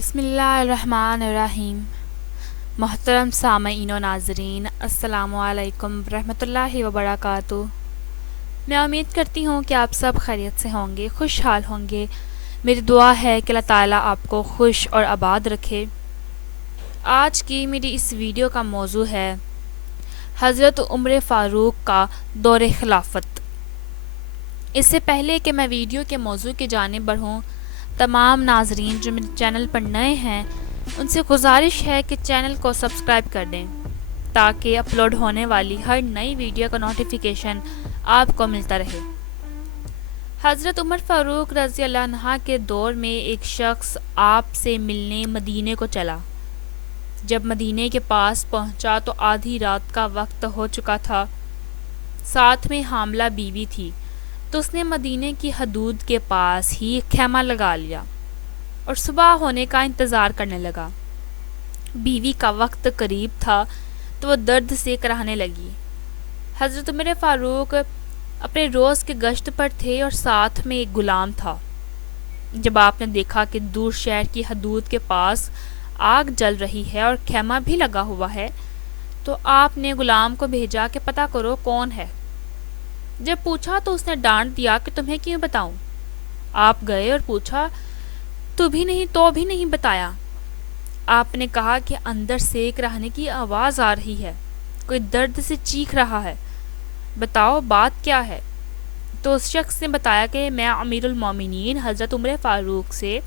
بسم اللہ الرحمن الرحیم۔ محترم سامعین و ناظرین، السلام علیکم ورحمۃ اللہ وبرکاتہ۔ میں امید کرتی ہوں کہ آپ سب خیریت سے ہوں گے، خوشحال ہوں گے۔ میری دعا ہے کہ اللہ تعالیٰ آپ کو خوش اور آباد رکھے۔ آج کی میری اس ویڈیو کا موضوع ہے حضرت عمر فاروق کا دور خلافت۔ اس سے پہلے کہ میں ویڈیو کے موضوع کی جانب بڑھوں، تمام ناظرین جو میرے چینل پر نئے ہیں ان سے گزارش ہے کہ چینل کو سبسکرائب کر دیں تاکہ اپلوڈ ہونے والی ہر نئی ویڈیو کا نوٹیفیکیشن آپ کو ملتا رہے۔ حضرت عمر فاروق رضی اللہ عنہ کے دور میں ایک شخص آپ سے ملنے مدینے کو چلا۔ جب مدینے کے پاس پہنچا تو آدھی رات کا وقت ہو چکا تھا، ساتھ میں حاملہ بیوی تھی، تو اس نے مدینے کی حدود کے پاس ہی خیمہ لگا لیا اور صبح ہونے کا انتظار کرنے لگا۔ بیوی کا وقت قریب تھا تو وہ درد سے کراہنے لگی۔ حضرت عمر فاروق اپنے روز کے گشت پر تھے اور ساتھ میں ایک غلام تھا۔ جب آپ نے دیکھا کہ دور شہر کی حدود کے پاس آگ جل رہی ہے اور خیمہ بھی لگا ہوا ہے تو آپ نے غلام کو بھیجا کہ پتہ کرو کون ہے۔ جب پوچھا تو اس نے ڈانٹ دیا کہ تمہیں کیوں بتاؤں۔ آپ گئے اور پوچھا تو بھی نہیں بتایا۔ آپ نے کہا کہ اندر سے کراہنے کی آواز آ رہی ہے، کوئی درد سے چیخ رہا ہے، بتاؤ بات کیا ہے۔ تو اس شخص نے بتایا کہ میں امیر المومنین حضرت عمر فاروق سے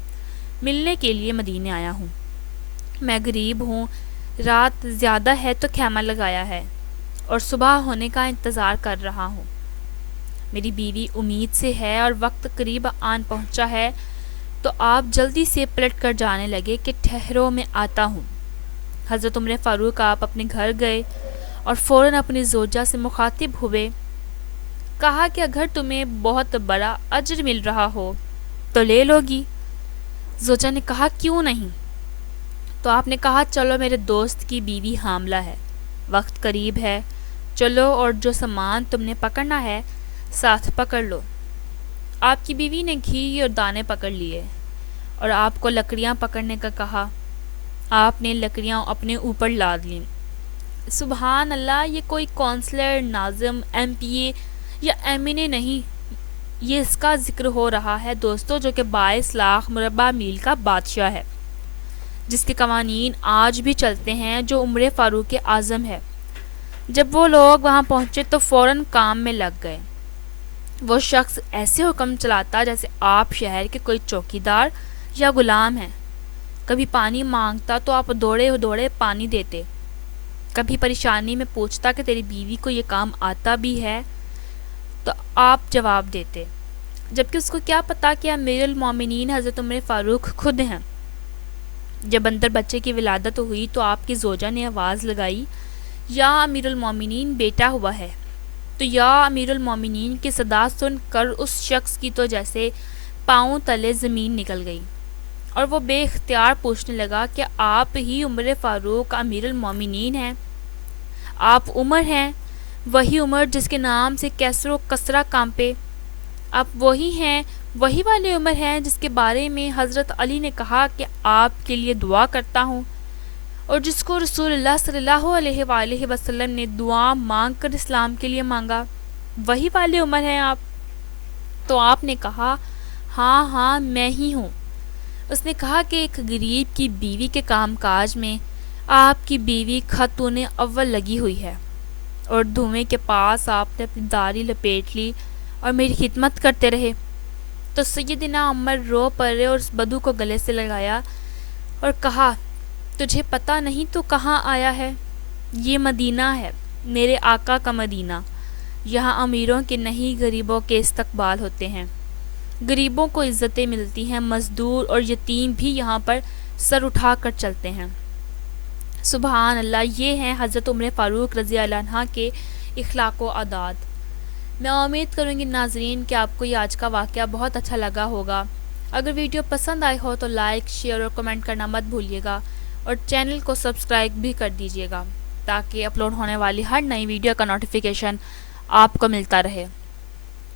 ملنے کے لیے مدینے آیا ہوں۔ میں غریب ہوں، رات زیادہ ہے تو خیمہ لگایا ہے اور صبح ہونے کا انتظار کر رہا ہوں۔ میری بیوی امید سے ہے اور وقت قریب آن پہنچا ہے، تو آپ جلدی سے پلٹ کر جانے لگے کہ ٹھہرو میں آتا ہوں۔ حضرت عمر فاروق آپ اپنے گھر گئے اور فوراً اپنی زوجہ سے مخاطب ہوئے، کہا کہ اگر تمہیں بہت بڑا اجر مل رہا ہو تو لے لو گی۔ زوجہ نے کہا کیوں نہیں؟ تو آپ نے کہا چلو میرے دوست کی بیوی حاملہ ہے، وقت قریب ہے، چلو اور جو سامان تم نے پکڑنا ہے ساتھ پکڑ لو۔ آپ کی بیوی نے گھی اور دانے پکڑ لیے اور آپ کو لکڑیاں پکڑنے کا کہا۔ آپ نے لکڑیاں اپنے اوپر لاد لیں۔ سبحان اللہ، یہ کوئی کونسلر، ناظم، ایم پی اے یا ایم این اے نہیں، یہ اس کا ذکر ہو رہا ہے دوستو جو کہ 22 لاکھ مربع میل کا بادشاہ ہے، جس کے قوانین آج بھی چلتے ہیں، جو عمر فاروق اعظم ہے۔ جب وہ لوگ وہاں پہنچے تو فوراً کام میں لگ گئے۔ وہ شخص ایسے حکم چلاتا جیسے آپ شہر کے کوئی چوکیدار یا غلام ہیں۔ کبھی پانی مانگتا تو آپ دوڑے پانی دیتے، کبھی پریشانی میں پوچھتا کہ تیری بیوی کو یہ کام آتا بھی ہے تو آپ جواب دیتے، جبکہ اس کو کیا پتا کہ امیر المومنین حضرت عمر فاروق خود ہیں۔ جب اندر بچے کی ولادت ہوئی تو آپ کی زوجہ نے آواز لگائی، یا امیر المومنین بیٹا ہوا ہے۔ تو یا امیر المومنین کی صدا سن کر اس شخص کی تو جیسے پاؤں تلے زمین نکل گئی اور وہ بے اختیار پوچھنے لگا کہ آپ ہی عمر فاروق امیر المومنین ہیں؟ آپ عمر ہیں، وہی عمر جس کے نام سے کیسر و کسرہ کانپے؟ آپ وہی ہیں، وہی والے عمر ہیں جس کے بارے میں حضرت علی نے کہا کہ آپ کے لیے دعا کرتا ہوں، اور جس کو رسول اللہ صلی اللہ علیہ وآلہ وسلم نے دعا مانگ کر اسلام کے لیے مانگا؟ وہی والے عمر ہیں آپ؟ تو آپ نے کہا ہاں میں ہی ہوں۔ اس نے کہا کہ ایک غریب کی بیوی کے کام کاج میں آپ کی بیوی خاتون اول لگی ہوئی ہے، اور دھویں کے پاس آپ نے اپنی داڑھی لپیٹ لی اور میری خدمت کرتے رہے۔ تو سیدنا عمر رو پڑے اور اس بدو کو گلے سے لگایا اور کہا تجھے پتہ نہیں تو کہاں آیا ہے؟ یہ مدینہ ہے، میرے آقا کا مدینہ، یہاں امیروں کے نہیں غریبوں کے استقبال ہوتے ہیں، غریبوں کو عزتیں ملتی ہیں، مزدور اور یتیم بھی یہاں پر سر اٹھا کر چلتے ہیں۔ سبحان اللہ، یہ ہیں حضرت عمر فاروق رضی اللہ عنہ کے اخلاق و عادات۔ میں امید کروں گی ناظرین کہ آپ کو یہ آج کا واقعہ بہت اچھا لگا ہوگا۔ اگر ویڈیو پسند آئی ہو تو لائک، شیئر اور کمنٹ کرنا مت بھولیے گا، اور چینل کو سبسکرائب بھی کر دیجیے گا تاکہ اپلوڈ ہونے والی ہر نئی ویڈیو کا نوٹیفیکیشن آپ کو ملتا رہے۔